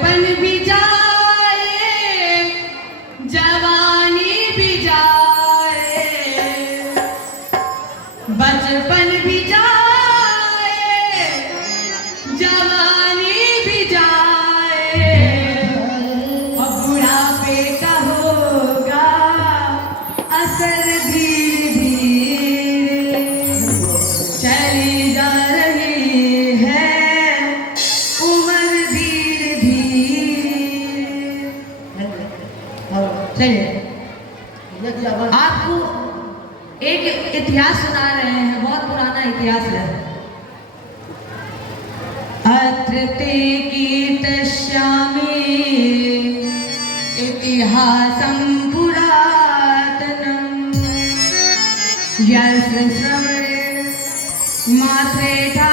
बचपन भी जाए, जवानी भी जाए, बचपन भी जाए, जवानी भी जाए, और बुढ़ापे का होगा असर धीरे धीरे, चली जा रही है उम्र धीरे धीरे। चलिए आपको एक इतिहास सुना रहे हैं, बहुत पुराना इतिहास है। अत्रते कीर्तश्यामि इतिहासं पुरातनं, यस्य श्रवणे मात्रेथा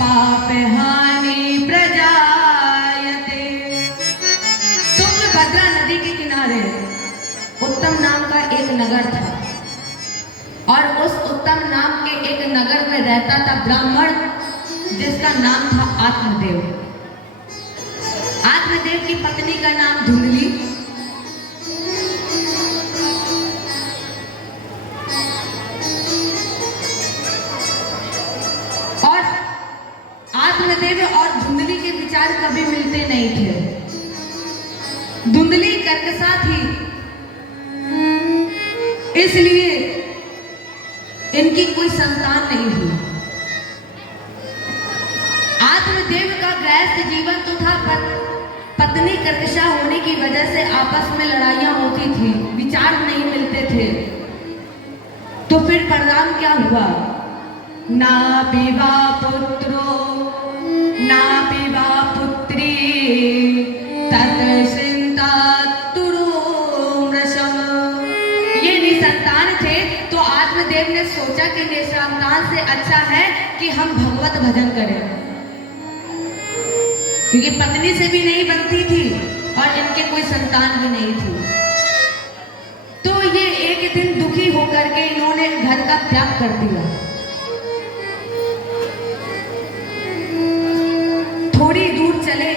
पापहानि प्रजायते। तुंगभद्रा नदी के किनारे उत्तम नाम का एक नगर था, और उस उत्तम नाम के एक नगर में रहता था ब्राह्मण जिसका नाम था आत्मदेव। आत्मदेव की पत्नी का नाम धुंधली। और आत्मदेव और धुंधली के विचार कभी मिलते नहीं थे। धुंधली कर्कशा थी, इसलिए इनकी कोई संतान नहीं हुई। आत्मदेव का गृहस्थ जीवन तो था, पर पत्नी कर्कशा होने की वजह से आपस में लड़ाइयां होती थी, विचार नहीं मिलते थे। तो फिर परिणाम क्या हुआ? ना पिवा पुत्रो ना पिवा पुत्री तत् संतान थे। तो आत्मदेव ने सोचा कि निसंतान से अच्छा है कि हम भगवत भजन करें, क्योंकि पत्नी से भी नहीं बनती थी और इनके कोई संतान भी नहीं थी। तो ये एक दिन दुखी होकर के इन्होंने घर का त्याग कर दिया। थोड़ी दूर चले,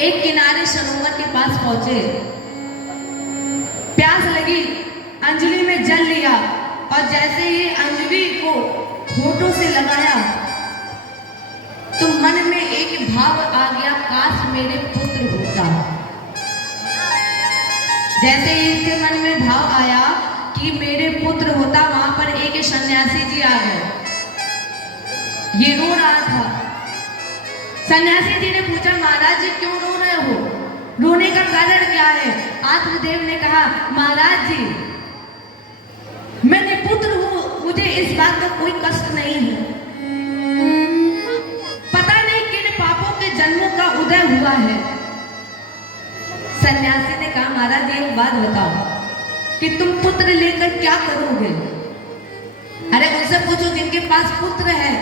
एक किनारे सरोवर के पास पहुंचे, प्यास लगी, अंजलि में जल लिया, और जैसे ही अंजलि को होठों से लगाया तो मन में एक भाव आ गया, काश मेरे पुत्र होता। जैसे ही इसके मन में भाव आया कि मेरे पुत्र होता, वहां पर एक सन्यासी जी आ गए। ये रो रहा था। सन्यासी जी ने पूछा, महाराज जी क्यों रो रहे हो? रोने का कारण क्या है? आत्मदेव ने कहा, महाराज जी मैं निपुत्र हूं, मुझे इस बात का कोई कष्ट नहीं है। पता नहीं किन पापों के जन्मों का उदय हुआ है। सन्यासी ने कहा, महाराज एक बात बताओ कि तुम पुत्र लेकर क्या करोगे? अरे उनसे पूछो जिनके पास पुत्र है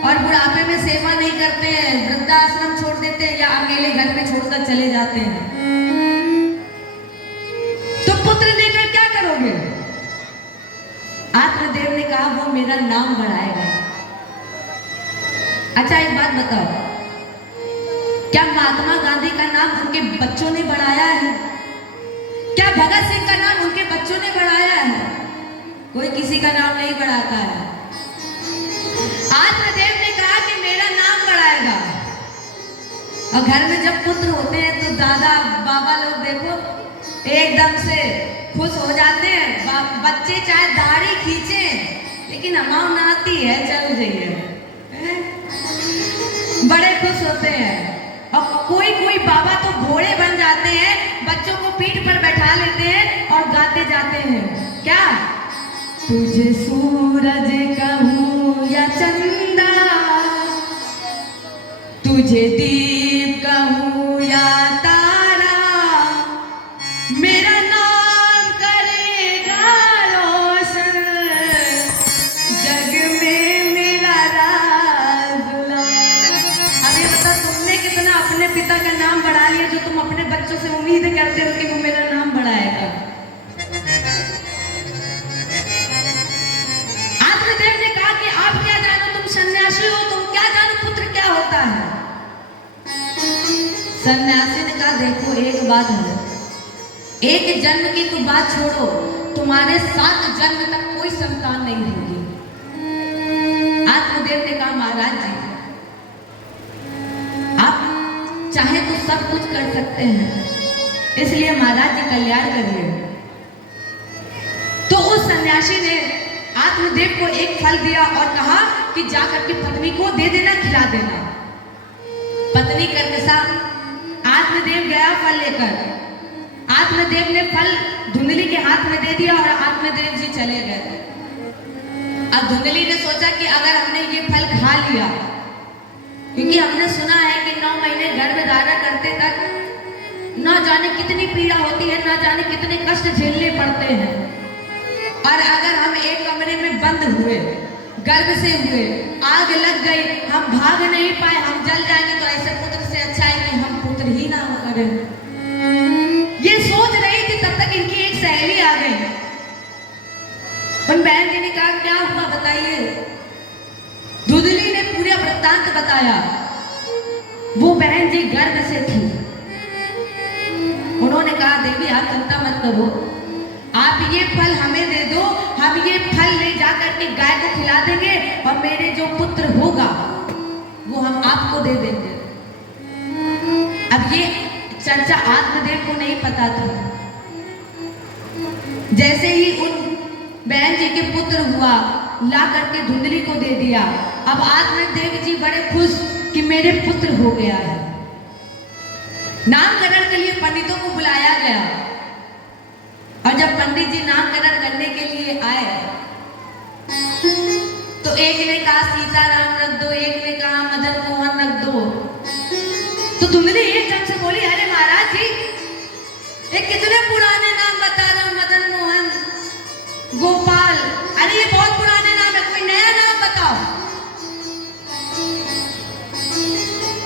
और बुढ़ापे में सेवा नहीं करते हैं, वृद्धाश्रम छोड़ देते हैं या अकेले घर पे छोड़कर चले जाते हैं, तो पुत्र लेकर क्या करोगे? आत्मदेव ने कहा, वो मेरा नाम बढ़ाएगा। अच्छा एक बात बताओ, क्या महात्मा गांधी का नाम उनके बच्चों ने बढ़ाया है? क्या भगत सिंह का नाम उनके बच्चों ने बढ़ाया है? कोई किसी का नाम नहीं बढ़ाता है। आत्मदेव ने कहा कि मेरा नाम बढ़ाएगा। और घर में जब पुत्र होते हैं तो दादा बाबा लोग देखो एकदम से खुश हो जाते हैं। बच्चे चाहे दाढ़ी खींचे, लेकिन अमाउंट ना आती है, चल जाइए, बड़े खुश होते हैं। और कोई कोई बाबा तो घोड़े बन जाते हैं, बच्चों को पीठ पर बैठा लेते हैं और गाते जाते हैं, क्या तुझे सूरज कहूं या चंदा, तुझे दीप कहूं या तारा, मेरा नाम करेगा रोशन, जग में मेरा राज ला। अब ये बता, तुमने कितना अपने पिता का नाम बढ़ा लिया जो तुम अपने बच्चों से उम्मीद करते हो कि वो मेरा नाम बढ़ाएगा? आत्मदेव ने कहा कि आप क्या जानो, तुम सन्यासी हो, तुम क्या जानो पुत्र क्या होता है। सन्यासी ने कहा देखो एक बात है, एक जन्म की तो बात छोड़ो, तुम्हारे 7 जन्म तक कोई संतान नहीं होगी। आत्मदेव ने कहा महाराज जी आप चाहे तो सब कुछ कर सकते हैं, इसलिए महाराज जी कल्याण करिए। तो उस सन्यासी ने आत्मदेव को एक फल दिया और कहा कि जाकर के पत्नी को दे देना, खिला देना। पत्नी कर्कशा, आत्मदेव गया फल लेकर, आत्मदेव ने फल धुंधली के हाथ में दे दिया और आत्मदेव जी चले गए। अब धुंधली ने सोचा कि अगर हमने ये फल खा लिया, क्योंकि हमने सुना है कि 9 महीने गर्भ धारण करते तक ना जाने कितनी पीड़ा होती है, ना जाने कितने कष्ट झेलने पड़ते हैं, और अगर हम एक कमरे में बंद हुए, गर्भ से हुए, आग लग गई, हम भाग नहीं पाए, हम जल जाएंगे, तो ऐसे पुत्र से अच्छा है कि हम पुत्र ही ना करें। ये सोच रही थी, तब तक इनकी एक सहेली आ गई। उन बहन जी ने कहा क्या हुआ बताइए। धुंधली ने पूरा वृत्तांत बताया। वो बहन जी गर्भ से थी। उन्होंने कहा देवी आप चिंता मत करो, आप ये फल हमें दे दो, हम ये फल ले जाकर के गाय को खिला देंगे और मेरे जो पुत्र होगा वो हम आपको दे देंगे। अब ये चर्चा आत्मदेव को नहीं पता था। जैसे ही उन बहन जी के पुत्र हुआ, ला करके धुंधली को दे दिया। अब आत्मदेव जी बड़े खुश कि मेरे पुत्र हो गया है। नामकरण के लिए पंडितों को बुलाया गया, और जब पंडित जी नामकरण करने के लिए आए तो एक ने कहा सीताराम रख दो, एक ने कहा मदन मोहन रख दो। तो धुंधली एकदम से बोली अरे महाराज जी ये कितने पुराने नाम बता रहे हो, मदन मोहन, गोपाल, अरे ये बहुत पुराने नाम है, कोई नया नाम बताओ।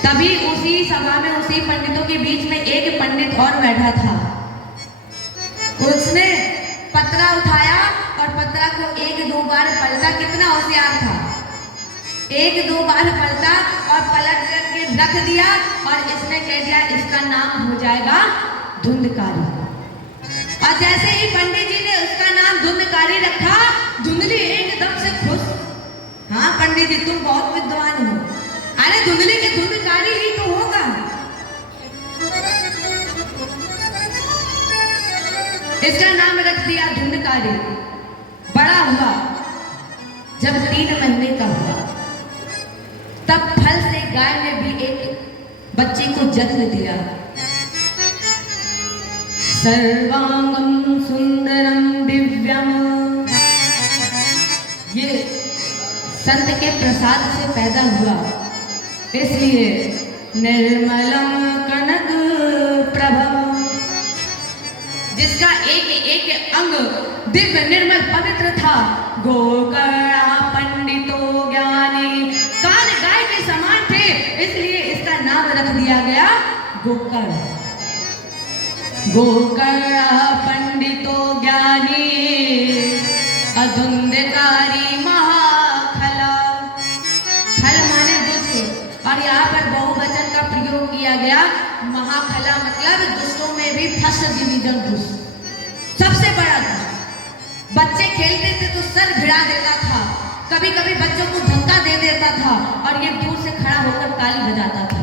तभी उसी सभा में, उसी पंडितों के बीच में एक पंडित और बैठा था। उसने पत्रा उठाया और पत्रा को 1-2 बार पलटा। कितना होशियार था, 1-2 बार पलटा और पलट करके रख दिया, और इसने कह दिया इसका नाम हो जाएगा धुंधकारी। और जैसे ही पंडित जी ने उसका नाम धुंधकारी रखा, धुंधली एकदम से खुश। हाँ पंडित जी तुम बहुत विद्वान हो, अरे धुंधली के धुंधकारी ही तो होगा। इसका नाम रख दिया धुंधकारी। बड़ा हुआ, जब 3 महीने का हुआ तब फल से गाय ने भी एक बच्चे को जन्म दिया। सर्वांगम सुंदरम दिव्यम, ये संत के प्रसाद से पैदा हुआ, इसलिए निर्मलम कनक प्रभम, जिसका एक अंग दिव्य निर्मल पवित्र था। गोकर्णा पंडितो ज्ञानी, कान गाय के समान थे, इसलिए इसका नाम रख दिया गया गोकर्ण। गोकर्णा पंडितो ज्ञानी अधुंधकारी महाखला। खल माने दुष्ट, और यहाँ पर बहुवचन का प्रयोग किया गया। महाखला मतलब दुष्टों में भी फर्स्ट डिवीजन दुष्ट, सबसे बड़ा दुष्ट। बच्चे खेलते थे तो सर भिड़ा देता था, कभी कभी बच्चों को धक्का दे देता था, और ये दूर से खड़ा होकर ताली बजाता था।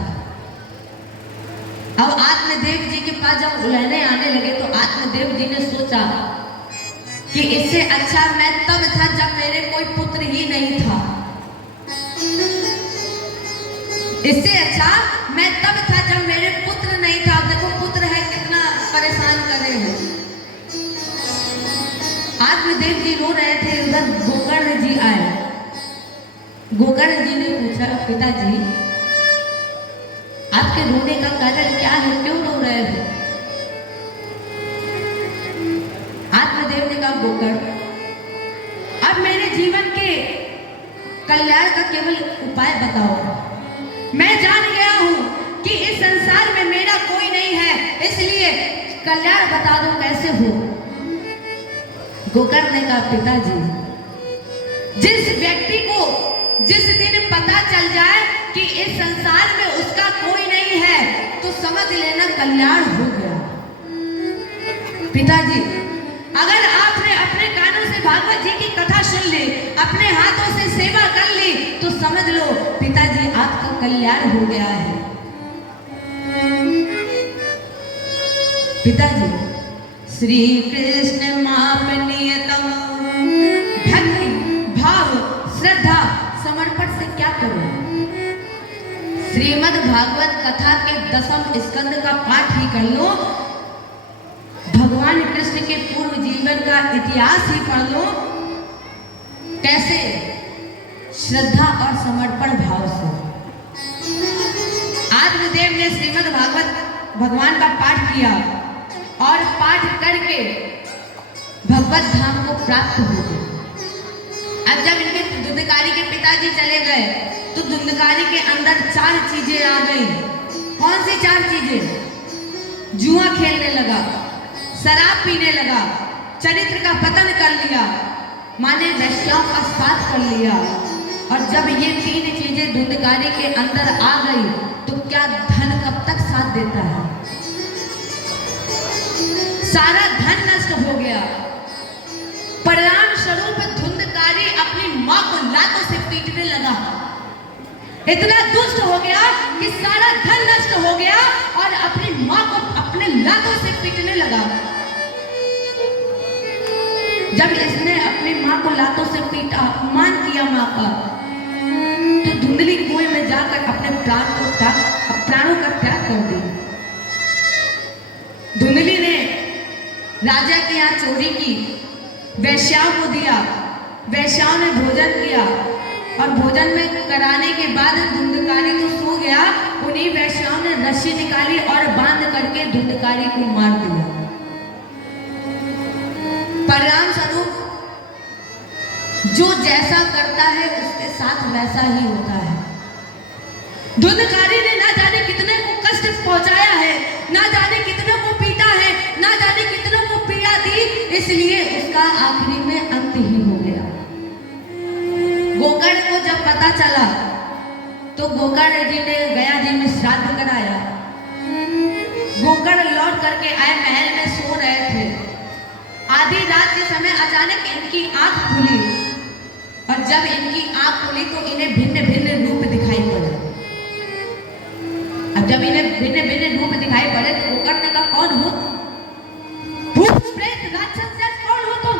अब आत्मदेव जी के पास जब उलहने आने लगे तो आत्मदेव जी ने सोचा कि इससे अच्छा मैं तब था जब मेरे कोई पुत्र ही नहीं था, इससे अच्छा मैं तब था जब मेरे पुत्र नहीं था। अब देखो पुत्र है कितना परेशान कर रहे हैं। आत्मदेव जी रो रहे थे, उधर गोकर्ण जी आए। गोकर्ण जी ने पूछा पिताजी आपके रोने का कारण क्या है, क्यों रो रहे हो? आत्मदेव ने कहा गोकर्ण अब मेरे जीवन के कल्याण का केवल उपाय बताओ। मैं जान गया हूं कि इस संसार में मेरा कोई नहीं है, इसलिए कल्याण बता दो कैसे हो। गोकर्ण ने कहा पिताजी जिस व्यक्ति को जिस दिन पता चल जाए कि इस संसार में उसका कोई नहीं है तो समझ लेना कल्याण हो गया। पिताजी, अगर आपने अपने कानों से भागवत जी की कथा सुन ली, अपने हाथों से सेवा कर ली, तो समझ लो पिताजी आपका कल्याण हो गया है। पिताजी, श्री कृष्ण माप नियतम, भक्ति भाव श्रद्धा समर्पण से क्या करो? श्रीमद् भागवत कथा के 10वें स्कंद का पाठ ही कर लो, भगवान कृष्ण के पूर्व जीवन का इतिहास ही पढ़ लो। कैसे? श्रद्धा और समर्पण भाव से। आत्मदेव ने श्रीमद् भागवत भगवान का पाठ किया और पाठ करके भगवत धाम को प्राप्त हो गए। अब जब इनके धुंधकारी के पिताजी चले गए तो धुंधकारी के अंदर 4 चीजें आ गई। कौन सी 4 चीजें? जुआ खेलने लगा, शराब पीने लगा, चरित्र का पतन कर लिया, माने वैश्याओं का साथ कर लिया। और जब ये 3 चीजें धुंधकारी के अंदर आ गई तो क्या धन कब तक साथ देता है? सारा धन नष्ट हो गया। परिणाम स्वरूप धुंधकारी अपनी मां को लातों से पीटने लगा। इतना दुष्ट हो गया कि सारा धन नष्ट हो गया और अपनी मां को अपने लातों से पीटने लगा। जब इसने अपनी मां को लातों से पीटा, अपमान किया मां का, तो धुंधली कुएं में जाकर अपने प्राणों का त्याग कर दी। धुंधली ने राजा के यहाँ चोरी की, वैश्याओं को दिया, वैश्याओं ने भोजन किया और भोजन में कराने के बाद धुंधकारी तो सो गया। उन्हीं वैश्याओं ने रस्सी निकाली और बांध करके धुंधकारी को मार दिया। परिणाम स्वरूप जो जैसा करता है उसके साथ वैसा ही होता है। धुंधकारी ने ना जाने कितने को कष्ट पहुंचाया है, ना जाने कितने को पीटा है, ना जाने कितनों को पीड़ा दी, इसलिए उसका आखिरी में अंत ही हो गया। गोकर्ण को जब पता चला तो गोकर्ण जी ने गया जी में श्राद्ध कराया। गोकर्ण लौट करके आए, महल में सो रहे थे। आधी रात के समय अचानक इनकी आंख खुली और जब इनकी आंख खुली तो इन्हें भिन्न भिन्न रूप दिखाई पड़े। अब जब इन्हें भिन्न भिन्न रूप दिखाई पड़े तो गोकर्ण ने कहा, कौन हो? भूत प्रेत राक्षस कौन हो तुम?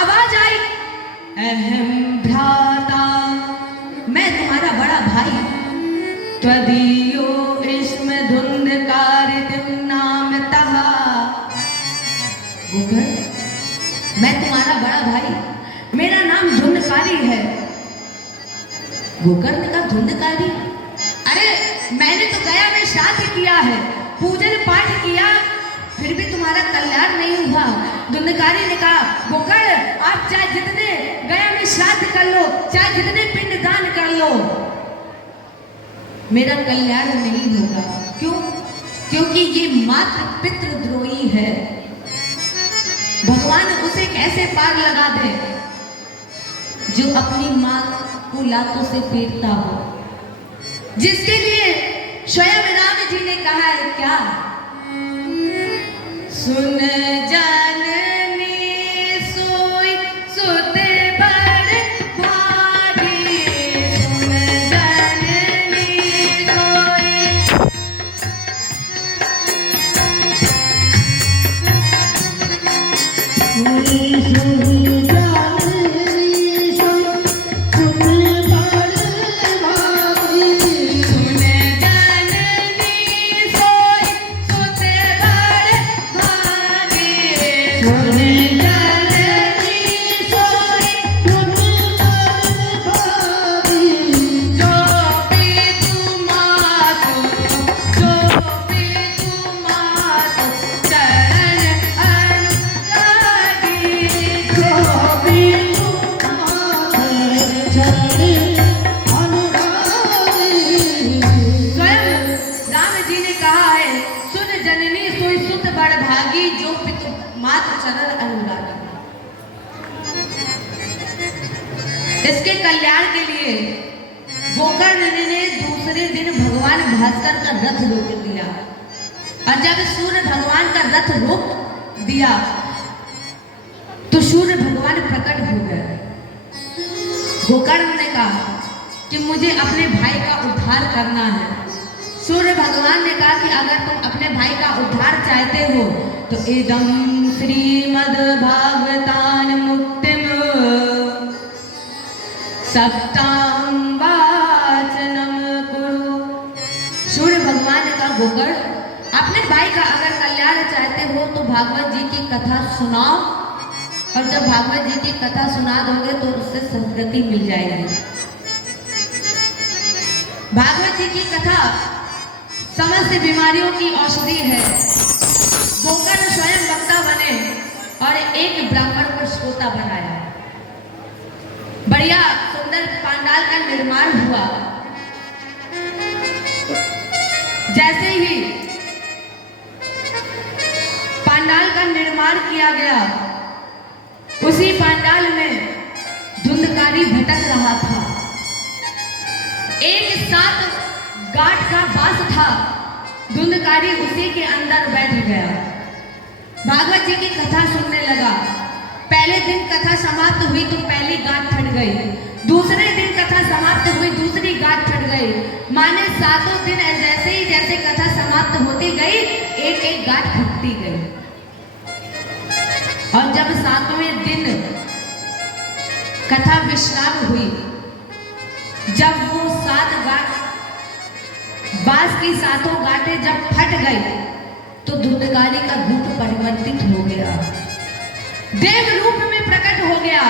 आवाज आई, अहम भ्राता, मैं तुम्हारा बड़ा भाई, त्वदीयो इसम धुंधकारितिम नामतः। गोकर्ण, मैं तुम्हारा बड़ा भाई, मेरा नाम धुंधकारी है। गोकर्ण का धुंधकारी? अरे मैंने तो गया में श्राद्ध किया है, पूजन पाठ किया, फिर भी तुम्हारा कल्याण नहीं हुआ। धुंधकारी ने कहा, गोकर्ण आप चाहे जितने गया में श्राद्ध कर लो, चाहे जितने पिंड दान कर लो, मेरा कल्याण नहीं होगा। क्यों? क्योंकि ये मात्र पितृद्रोही है। भगवान उसे कैसे पार लगा दे जो अपनी मां को लातों से पीटता हो, जिसके लिए स्वयं राम जी ने कहा है क्या? सुन जननी सोई सुत बड़ भागी, सुन जननी इसके कल्याण के लिए गोकर्ण ने दूसरे दिन भगवान भास्कर का रथ रोक दिया। और जब सूर्य भगवान का रथ रोक दिया तो सूर्य भगवान प्रकट हो गए। गोकर्ण ने कहा कि मुझे अपने भाई का उद्धार करना है। सूर्य भगवान ने कहा कि अगर तुम अपने भाई का उद्धार चाहते हो तो इदं श्रीमद् भागवतान मुक्तिम सप्तां वाचनम कुरु। सूर्य भगवान ने कहा गोकर्ण, अपने भाई का अगर कल्याण चाहते हो तो भागवत जी की कथा सुनाओ, और जब भागवत जी की कथा सुना दोगे तो उससे सद्गति मिल जाएगी। भागवत जी की कथा समस्त बीमारियों की औषधि है। गोकर्ण स्वयं वक्ता बने और एक ब्राह्मण को श्रोता बनाया। बढ़िया सुंदर पांडाल का निर्माण हुआ। जैसे ही पांडाल का निर्माण किया गया, उसी पांडाल में धुंधकारी भटक रहा था। एक साथ गांठ का बांस था, धुंधकारी उसी के अंदर बैठ गया। भागवत जी की कथा सुनने लगा। पहले दिन कथा समाप्त हुई तो पहली गांठ फट गई, दूसरे दिन कथा समाप्त हुई दूसरी गांठ फट गई। माने 7 दिन जैसे कथा समाप्त होती गई एक एक गांठ फटती गई। और जब 7वें दिन कथा विश्राम हुई, जब वो 7 गांठ बांस की 7 गांठें जब फट गई तो धुंधकारी का रूप परिवर्तित हो गया, देव रूप में प्रकट हो गया।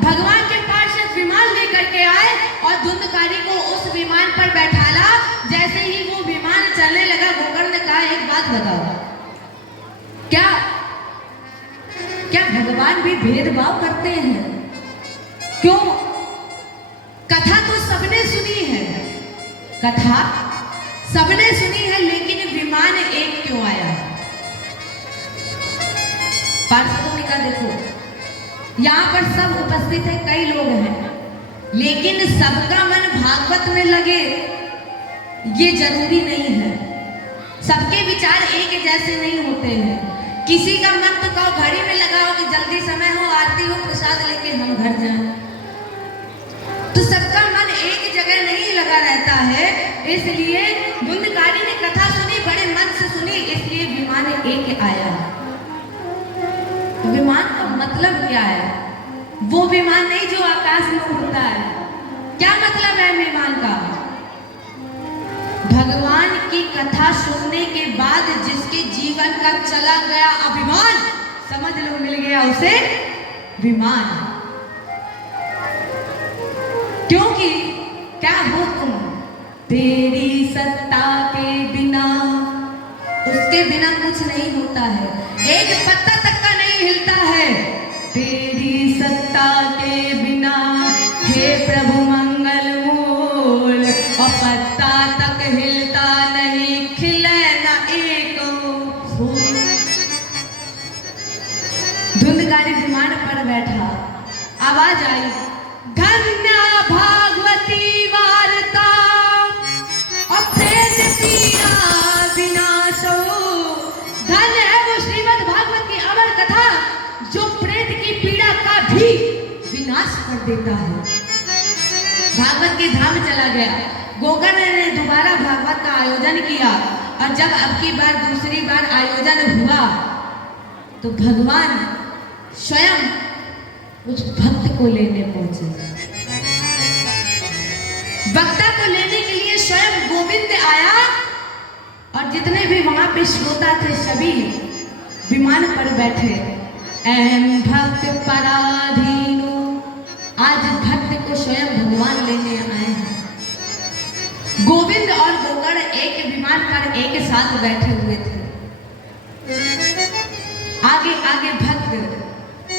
भगवान के पास विमान लेकर के आए और धुंधकारी को उस विमान पर बैठाला। जैसे ही वो विमान चलने लगा, गोकर्ण ने कहा एक बात बताओ, क्या क्या भगवान भी भेदभाव करते हैं? क्यों? कथा तो सबने सुनी है, कथा सबने सुनी है, लेकिन विमान एक क्यों आया? पार्षदों का देखो, यहाँ पर सब उपस्थित है, कई लोग हैं, लेकिन सबका मन भागवत में लगे ये जरूरी नहीं है। सबके विचार एक जैसे नहीं होते हैं। किसी का मन तो कहो घड़ी में लगा हो कि जल्दी समय हो, आरती हो, प्रसाद लेके हम घर जाएं। तो सबका मन एक जगह नहीं लगा रहता है। इसलिए धुंधकारी ने कथा सुनी, बड़े मन से सुनी, इसलिए विमान एक आया। विमान का मतलब क्या है? वो विमान नहीं जो आकाश में उड़ता है। क्या मतलब है विमान का? भगवान की कथा सुनने के बाद जिसके जीवन का चला गया अभिमान, समझ लो मिल गया उसे विमान। क्योंकि क्या हो तुम, तेरी सत्ता के बिना, उसके बिना कुछ नहीं होता है, एक पत्ता तक का नहीं हिलता है। तेरी सत्ता के बिना हे प्रभु मंगल मूल, और पत्ता तक हिलता नहीं, खिले न एक फूल। धुंधकारी विमान पर बैठा, आवाज आई, धन्य भागवती वार्ता और प्रेत पीड़ा विनाशो। धन्य है वो श्रीमद् भागवत की अमर कथा जो प्रेत की पीड़ा का भी विनाश कर देता है। भागवत के धाम चला गया। गोकर्ण ने दोबारा भागवत का आयोजन किया, और जब अब की बार दूसरी बार आयोजन हुआ तो भगवान स्वयं उस भक्त को लेने पहुंचे। वक्ता को लेने के लिए स्वयं गोविंद आया, और जितने भी वहां पे श्रोता थे सभी विमान पर बैठे। अहम भक्त पराधीनो, आज भक्त को स्वयं भगवान लेने आए हैं। गोविंद और गोकर्ण एक विमान पर एक साथ बैठे हुए थे। आगे आगे भक्त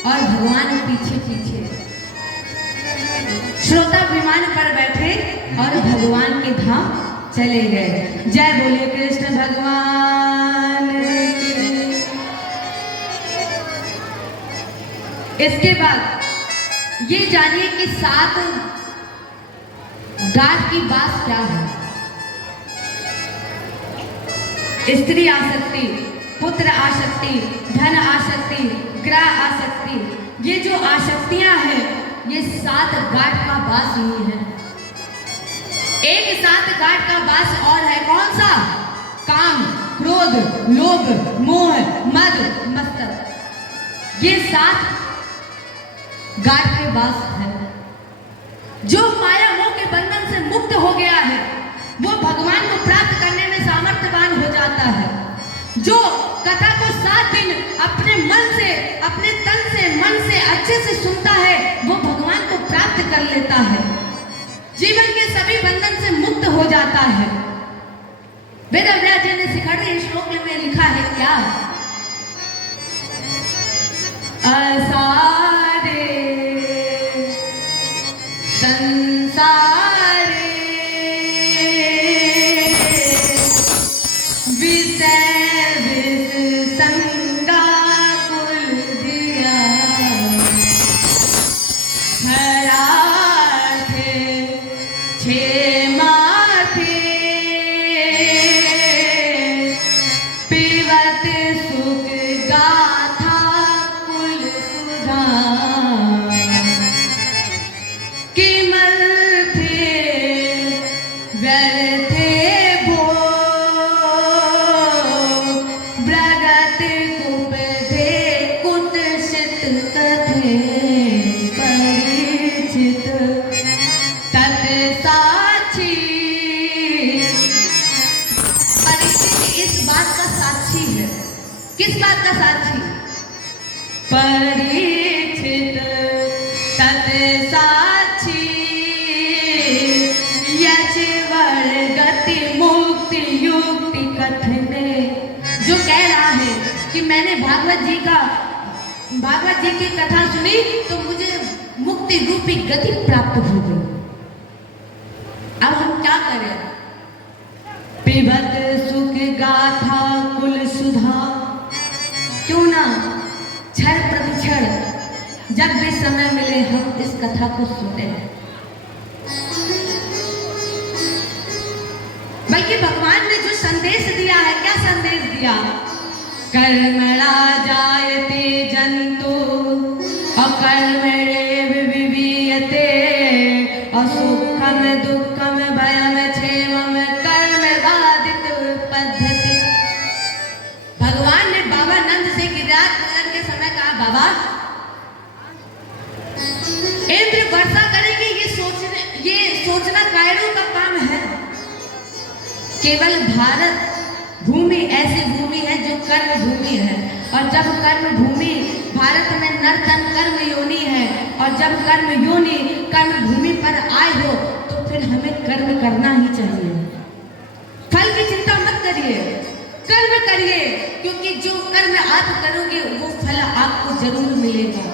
और भगवान पीछे पीछे। श्रोता विमान पर बैठे और भगवान के धाम चले गए। जय बोले कृष्ण भगवान की। इसके बाद ये जानिए कि 7 गांठ की बात क्या है। स्त्री आसक्ति, पुत्र आसक्ति, धन आसक्ति, ग्रह आसक्ति, ये जो आसक्तियां हैं ये 7 गांठ का बास ही है। एक 7 गांठ का बास और है, कौन सा? काम, क्रोध, लोभ, मोह, मद, मत्सर। ये 7 गांठ के बास है। जो माया मोह के बंधन से मुक्त हो गया है वो भगवान को प्राप्त करने में सामर्थ्यवान हो जाता है। जो कथा को 7 दिन अपने मन से, अपने तन से, मन से अच्छे से सुनता है वो भगवान को प्राप्त कर लेता है, जीवन के सभी बंधन से मुक्त हो जाता है। वेदव्यास जी ने शिखंडी श्लोक में लिखा है क्या? असारे संसारे विषय विष संगा कुल दिया हराथे छे माथे पीवत सुख गाथा कुल सुधा किमल थे व्यर्थे भो ब्रगत कुपधे कुत्सित कथे परिचित तत् साक्षी। परिचित इस बात का साक्षी है। किस बात का साक्षी? परिचित तत् साक्षी यचवर गति मुक्ति युक्ति कथने। जो कह रहा है कि मैंने भागवत जी की कथा सुनी तो मुझे मुक्ति रूपी गति प्राप्त हो गई। अब हम क्या करें? पिबत सुख गाथा कुल सुधा। क्यों ना क्षण प्रतिक्षण जब भी समय मिले हम इस कथा को सुने। बल्कि भगवान ने जो संदेश दिया है, क्या संदेश दिया? कर्मणा जायते जंतु अकर्मणेव विवीयते असुखम दुःखम भयम क्षेमम कर्म बाधित पद्धति। भगवान ने बाबा नंद से गिरिराज पूजन के समय कहा, बाबा इंद्र वर्षा करेंगे, ये सोचना कायरों का काम है। केवल भारत भूमि ऐसी भूमि है जो कर्म भूमि है, और जब कर्म भूमि भारत में नर्तन कर्म योनि है, और जब कर्म योनि कर्म भूमि पर आए हो तो फिर हमें कर्म करना ही चाहिए। फल की चिंता मत करिए, कर्म करिए, क्योंकि जो कर्म आप करोगे वो फल आपको जरूर मिलेगा।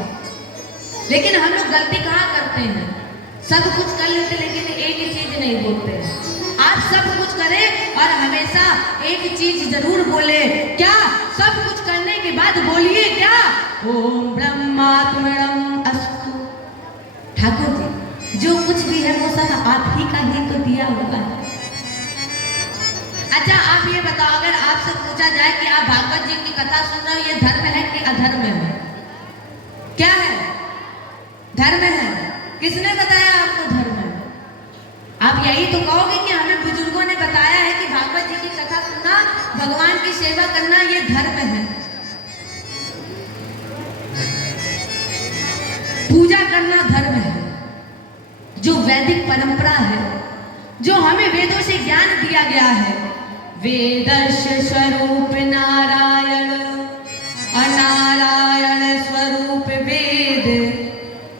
लेकिन हम लोग गलती कहाँ करते हैं? सब कुछ कर लेते लेकिन एक ही चीज नहीं बोलते। आप सब कुछ करें और हमेशा एक चीज जरूर बोले। क्या? सब कुछ करने के बाद बोलिए क्या? ओम ब्रह्मात्मनम अस्तु। ठाकुर जी जो कुछ भी है वो सब आप ही का ही तो दिया हुआ है। अच्छा आप ये बताओ, अगर आपसे पूछा जाए कि आप भागवत जी की कथा सुन रहे हो, ये धर्म है कि अधर्म है? क्या है? धर्म है। किसने बताया आपको धर्म है? आप यही तो कहोगे कि हमें बुजुर्गों ने बताया है कि भागवत जी की कथा सुनना, भगवान की सेवा करना ये धर्म है। पूजा करना धर्म है, जो वैदिक परंपरा है, जो हमें वेदों से ज्ञान दिया गया है। वेदस्य स्वरूप नारायण, अनारायण स्वरूप वेद,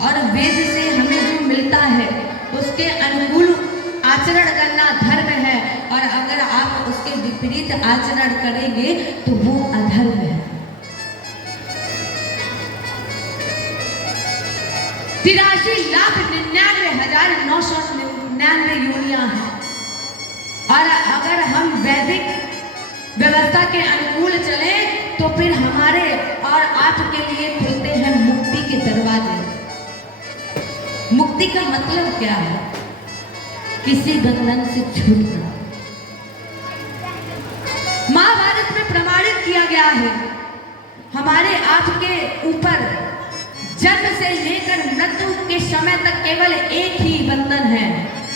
और वेद से हमें जो मिलता है उसके अनुकूल आचरण करना धर्म है, और अगर आप उसके विपरीत आचरण करेंगे तो वो अधर्म है। 83,99,999 योनियां हैं, और अगर हम वैदिक व्यवस्था के अनुकूल चले तो फिर हमारे और आपके लिए खुलते हैं मुक्ति के दरवाजे। मुक्ति का मतलब क्या है? किसी बंधन से छूटना। माँ प्रमाणित किया गया है। हमारे आपके ऊपर जन्म से लेकर मृत्यु के समय तक केवल एक ही बंधन है।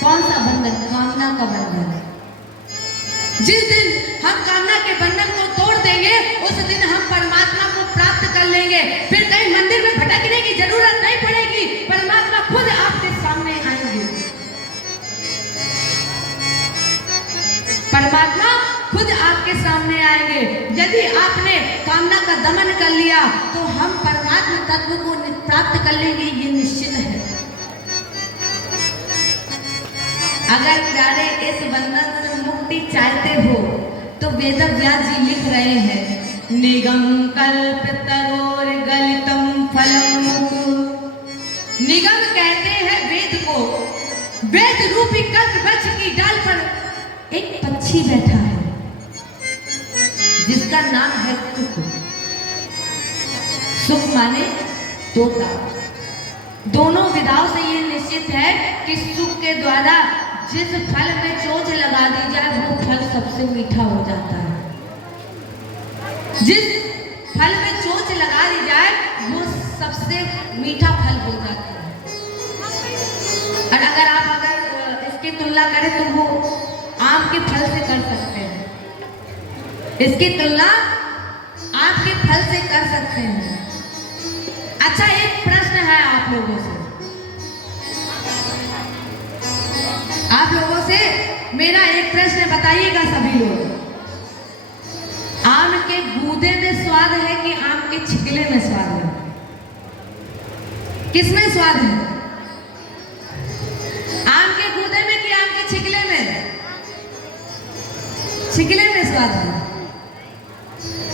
कौन सा बंधन? कामना का बंधन। जिस दिन हम कामना के बंधन को तोड़ देंगे उस दिन हम परमात्मा को प्राप्त कर लेंगे। फिर कहीं मंदिर में भटकने की जरूरत नहीं पड़ेगी, परमात्मा खुद आपके सामने आएंगे। परमात्मा खुद आपके सामने आएंगे। यदि आपने कामना का दमन कर लिया तो हम परमात्मा तत्व को प्राप्त कर लेंगे, ये निश्चित है। अगर प्यारे इस बंधन से मुक्ति चाहते हो तो वेद व्यास जी लिख रहे हैं, निगम कल्प तरोर गलितम फलम। निगम कहते हैं वेद को। वेद रूपी कल्प वृक्ष की डाल पर एक पक्षी बैठा है जिसका नाम है सुख। सुख माने तोता। दोनों विधाओं से ये निश्चित है कि सुख के द्वारा जिस फल में चोंच लगा दी जाए वो फल सबसे मीठा हो जाता है। जिस फल में चोंच लगा दी जाए वो सबसे मीठा फल हो जाता है। और अगर इसकी तुलना करें तो वो आम के फल से कर सकते हैं। इसकी तुलना आम के फल से कर सकते हैं। अच्छा, एक प्रश्न है आप लोगों से। आप लोगों से मेरा एक प्रश्न बताइएगा सभी लोग। आम के गूदे में स्वाद है कि आम के छिकले में स्वाद है? किसमें स्वाद है? आम के गूदे में कि आम के छिकले में? छिकले में स्वाद है।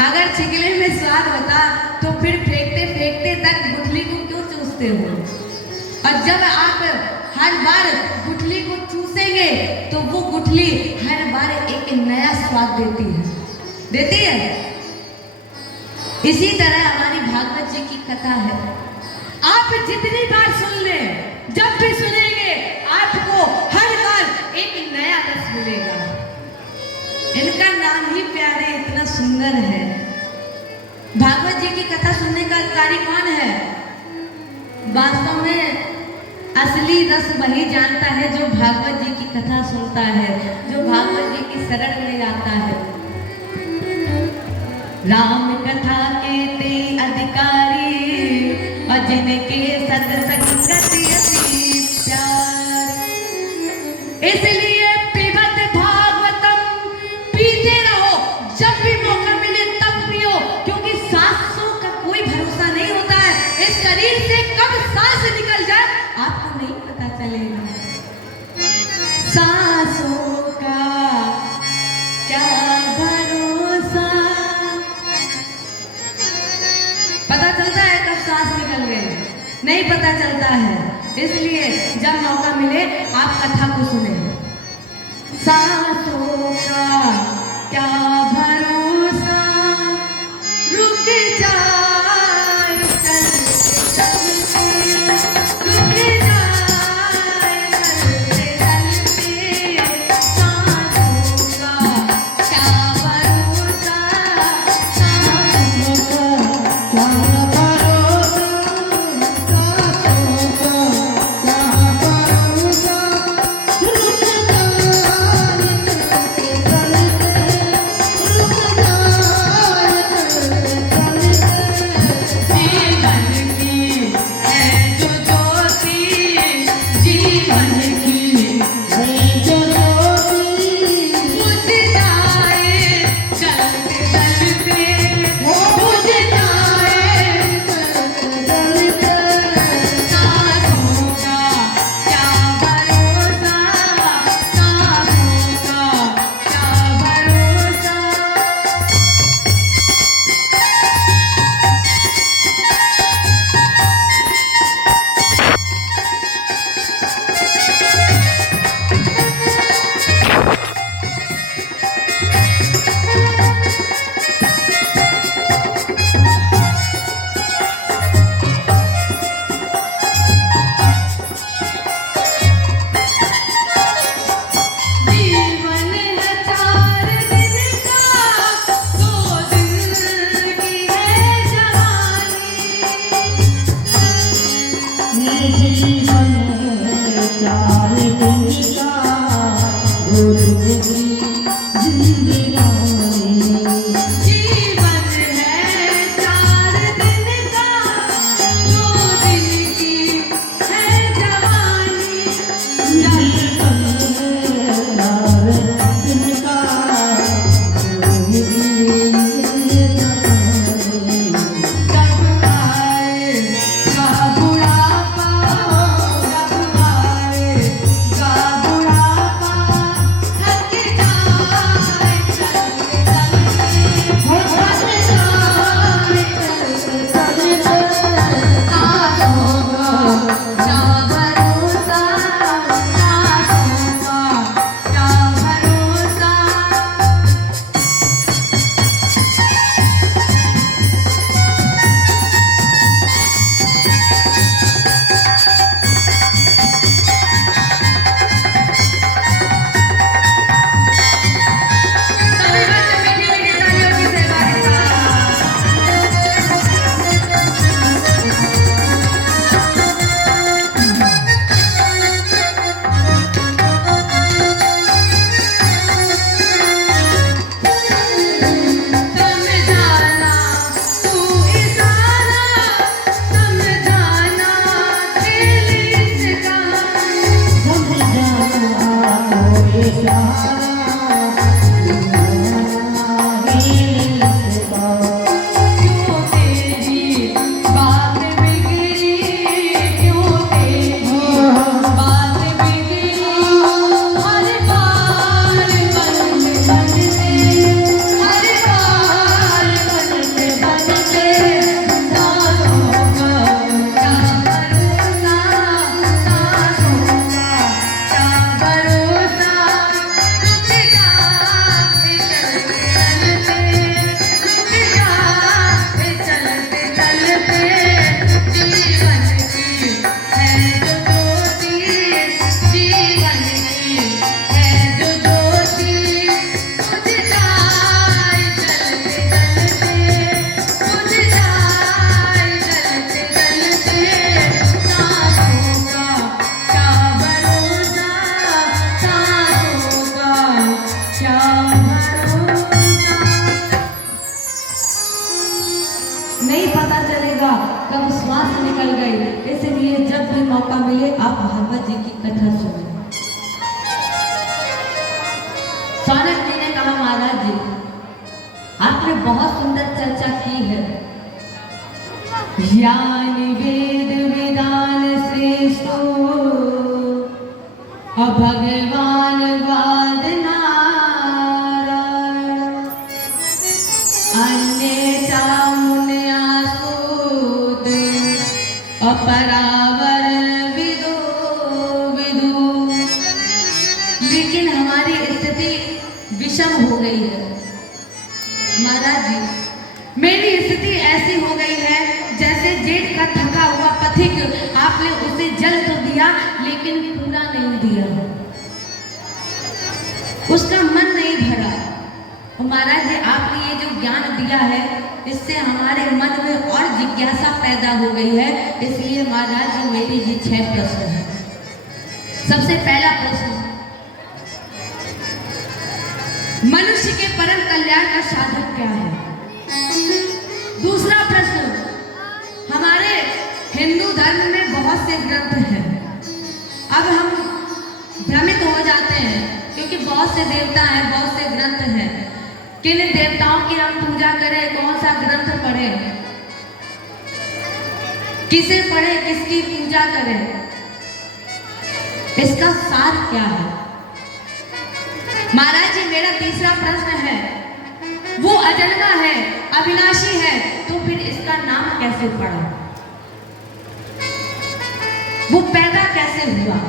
अगर छिकले में स्वाद होता तो फिर फेंकते फेंकते तक गुठली को क्यों चूसते हो? और जब आप हर बार गुठली को चूसेंगे तो वो गुठली हर बार एक नया स्वाद देती है। इसी तरह हमारी भागवत जी की कथा है। आप जितनी बार सुन ले, जब भी सुनेंगे आपको हर बार एक नया रस मिलेगा। इनका नाम ही प्यारे इतना सुंदर है। भागवत जी की कथा सुनने का अधिकारी कौन है? वास्तव में असली रस वही जानता है जो भागवत जी की कथा सुनता है, जो भागवत जी की शरण में जाता है। राम कथा के ते अधिकारी और जिनके सत्संगति अति प्यार, इसलिए पिबत भागवतम पीते रहो, जब भी मौका मिले तब पियो, क्योंकि सांसों का कोई भरोसा नहीं होता है। इस शरीर से कब सांस निकल जाए आपको नहीं पता चलेगा। सांसों का क्या भरोसा, पता चलता है कब सांस निकल गई? नहीं पता चलता है। इसलिए जब मौका मिले आप कथा को सुने। सांसों का क्या भरोसा, रुक जाए चलते चलते, रुक जाए चलते चलते, सांसों का क्या भरोसा, सांसों का क्या भरोसा, कब श्वास निकल गई। इसलिए जब भी मौका मिले आप भागवत जी की कथा सुने। सौनक जी ने कहा महाराज जी आपने बहुत सुंदर चर्चा की है। यानी वेद विधान श्रेष्ठो भगवान वाद नारायण अन्य चामुन्या सूत अपरावर विदो विदु। लेकिन हमारी स्थिति विषम हो गई है महाराज जी। मेरी स्थिति ऐसी हो गई है जैसे जेठ का थका हुआ पथिक, आपने उसे जल तो दिया लेकिन पूरा नहीं दिया, उसका मन नहीं भरा। और महाराज जी आपने ये जो ज्ञान दिया है इससे हमारे मन में और जिज्ञासा पैदा हो गई है। इसलिए महाराज जी मेरी ये 6 प्रश्न है। सबसे पहला प्रश्न, मनुष्य के परम कल्याण का साधन क्या है? दूसरा प्रश्न, हमारे हिंदू धर्म में बहुत से ग्रंथ हैं। अब हम भ्रमित हो जाते हैं क्योंकि बहुत से देवता हैं, बहुत से ग्रंथ हैं। किन देवताओं की हम पूजा करें, कौन सा ग्रंथ पढ़ें, किसे पढ़ें, किसकी पूजा करें, इसका सार क्या है? महाराज जी मेरा तीसरा प्रश्न है, वो अजन्मा है, अविनाशी है, तो फिर इसका नाम कैसे पड़ा? वो पैदा कैसे हुआ?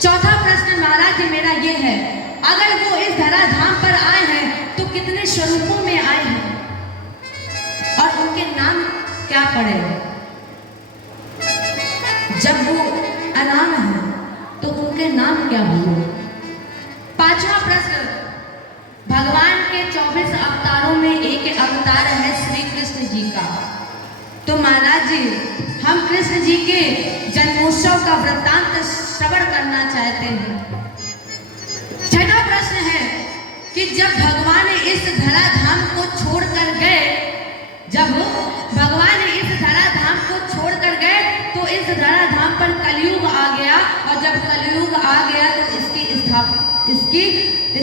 चौथा प्रश्न महाराज जी मेरा ये है, अगर वो इस धराधाम पर आए हैं तो कितने स्वरूपों में आए हैं और उनके नाम क्या पड़े? जब वो अनाम है तो उनके नाम क्या हुए? पांचवा प्रश्न, भगवान के 24 अवतारों में एक अवतार है श्री कृष्ण जी का, तो महाराज जी हम कृष्ण जी के जन्मोत्सव का वृत्तांत श्रवण करना चाहते हैं। छठा प्रश्न है कि जब भगवान इस धराधाम को छोड़कर गए, जब भगवान इस धराधाम को छोड़कर गए तो इस धराधाम पर कलयुग आ गया, और जब कलयुग आ गया तो इसकी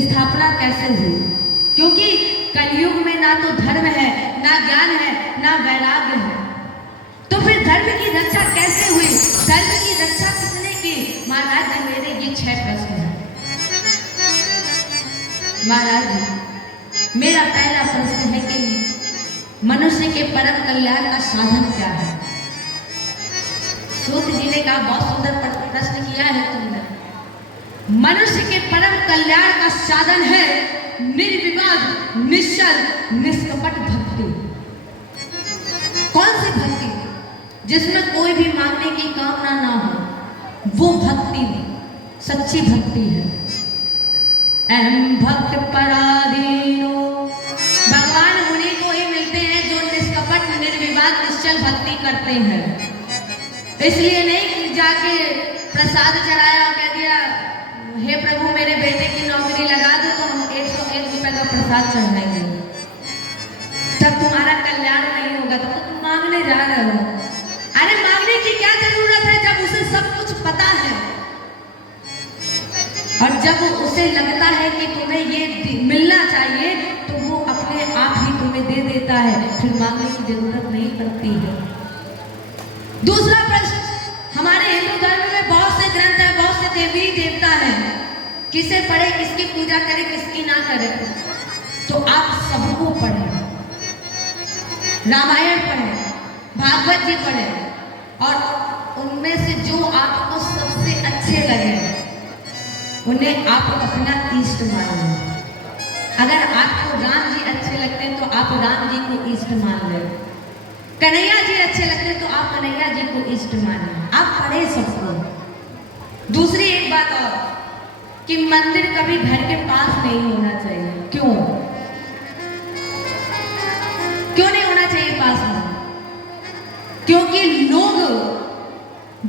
स्थापना कैसे हुई? क्योंकि कलयुग में ना तो धर्म है, ना ज्ञान है, ना वैराग्य है, तो फिर धर्म की रक्षा कैसे हुई? धर्म की रक्षा किसने की? महाराज जी मेरे ये 6 प्रश्न हैं। महाराज जी मेरा पहला प्रश्न है कि मनुष्य के परम कल्याण का साधन क्या है? सूत जी ने कहा बहुत सुंदर प्रश्न किया है तुमने। मनुष्य के परम कल्याण का साधन है निर्विवाद, निश्चल, निष्कपट भक्ति। कौन सी भक्ति? जिसमें कोई भी मांगने की कामना ना हो, वो भक्ति सच्ची भक्ति है। अहम भक्त पराधीनो, भगवान उन्हीं को ही मिलते हैं जो निष्कपट, निर्विवाद, निश्चल भक्ति करते हैं। इसलिए नहीं जाके प्रसाद चढ़ाया और कह दिया हे प्रभु मेरे बेटे की नौकरी लगा दो तो हम 101 रुपए का प्रसाद चढ़ाएंगे, तब तुम्हारा कल्याण नहीं होगा, तो तुम मांगने जा रहे हो। अरे मांगने की क्या जरूरत है जब उसे सब कुछ पता है, और जब उसे लगता है कि तुम्हें ये मिलना चाहिए तो वो अपने आप ही तुम्हें दे देता है, फिर मांगने की जरूरत नहीं पड़ती है। दूसरा प्रश्न, हमारे हिंदू धर्म में बहुत से ग्रंथ हैं, बहुत से देवी देवता हैं, किसे पढ़े, किसकी पूजा करे, किसकी ना करे? तो आप सबको पढ़े, रामायण पढ़े, भागवत जी पढ़े, और उनमें से जो आपको सबसे अच्छे लगे उन्हें आप अपना इष्ट मानो। अगर आपको राम जी अच्छे लगते हैं तो आप राम जी को इष्ट मान लें, कन्हैया जी अच्छे लगते हैं तो आप कन्हैया जी को इष्ट माने, आप पढ़े सबको। दूसरी एक बात और कि मंदिर कभी घर के पास नहीं होना चाहिए। क्यों नहीं होना चाहिए पास में? क्योंकि लोग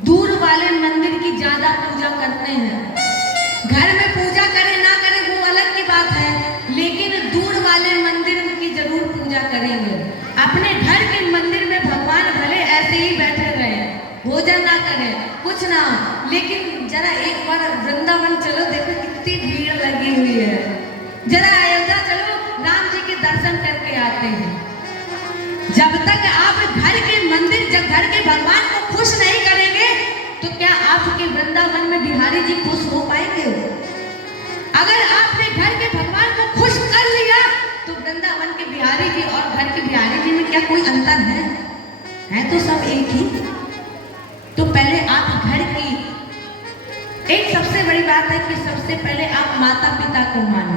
दूर वाले मंदिर की ज्यादा पूजा करते हैं। घर में पूजा करें ना करें वो अलग की बात है, लेकिन दूर वाले मंदिर की जरूर पूजा करेंगे। अपने घर के मंदिर में भगवान भले कुछ ना, लेकिन जरा एक बार वृंदावन चलो, देखो कितनी भीड़ लगी हुई है। जरा अयोध्या चलो, राम जी के दर्शन करके आते हैं। जब तक आप घर के मंदिर, जब घर के भगवान को खुश नहीं करेंगे तो क्या आपके वृंदावन में बिहारी जी खुश हो पाएंगे? अगर आपने घर के भगवान को खुश कर लिया तो वृंदावन के बिहारी जी और घर के बिहारी जी में क्या कोई अंतर है? है तो सब एक ही। तो पहले आप घर की, एक सबसे बड़ी बात है कि सबसे पहले आप माता पिता को मानो,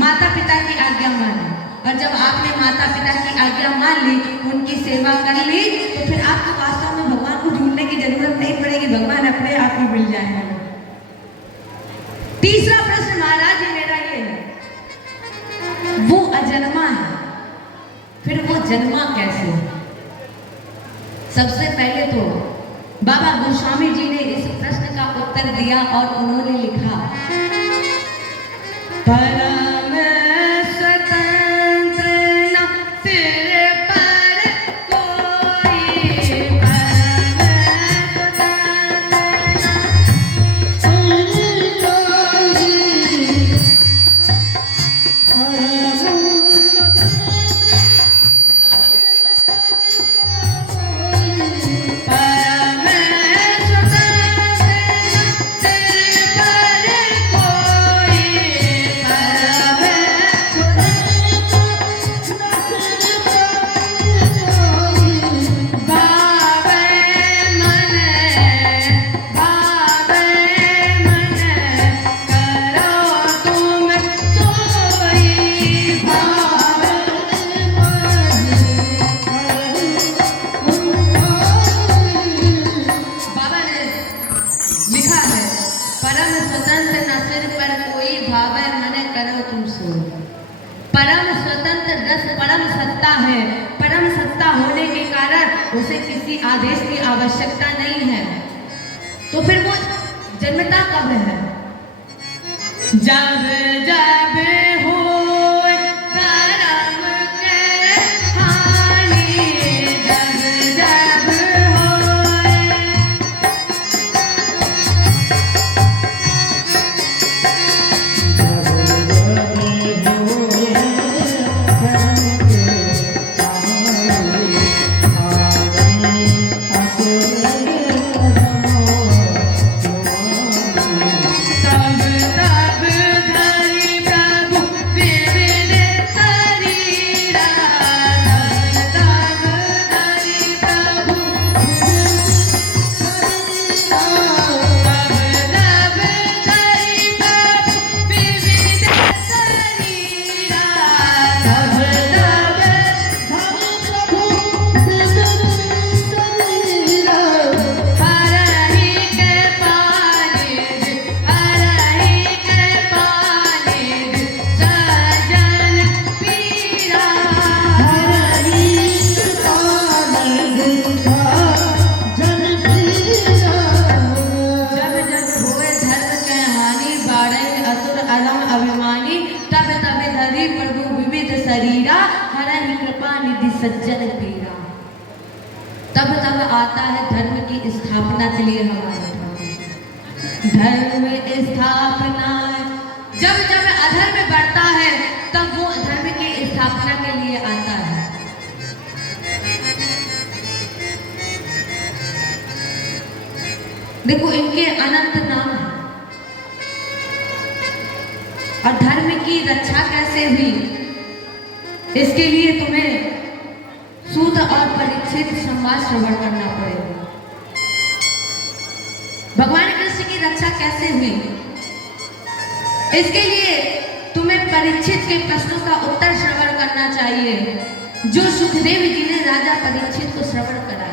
माता पिता की आज्ञा मानो। और जब आपने माता पिता की आज्ञा मान ली, उनकी सेवा कर ली, तो फिर आपको वास्तव में भगवान को ढूंढने की जरूरत नहीं पड़ेगी, भगवान अपने आप ही मिल जाएंगे। तीसरा प्रश्न महाराज जी मेरा ये है, वो अजन्मा है, फिर वो जन्मा कैसे? सबसे पहले तो बाबा गोस्वामी जी ने इस प्रश्न का उत्तर दिया और उन्होंने लिखा, परम स्वतंत्र न सिर पर कोई, परम उसे किसी आदेश की आवश्यकता नहीं है। तो फिर वो जन्मता कब है? जब जब हो कर्म के हानि, जब जब सज्जन पीरा, तब तब आता है धर्म की स्थापना के लिए हमारे धर्म स्थापना। जब जब अधर्म बढ़ता है तब वो धर्म की स्थापना के लिए आता है। देखो इनके अनंत नाम है और धर्म की रक्षा कैसे हुई, इसके लिए तुम्हें सूत और परीक्षित संवाद श्रवण करना पड़ेगा। भगवान कृष्ण की रक्षा कैसे हुई, इसके लिए तुम्हें परीक्षित के प्रश्नों का उत्तर श्रवण करना चाहिए, जो सुखदेव जी ने राजा परीक्षित को श्रवण करा।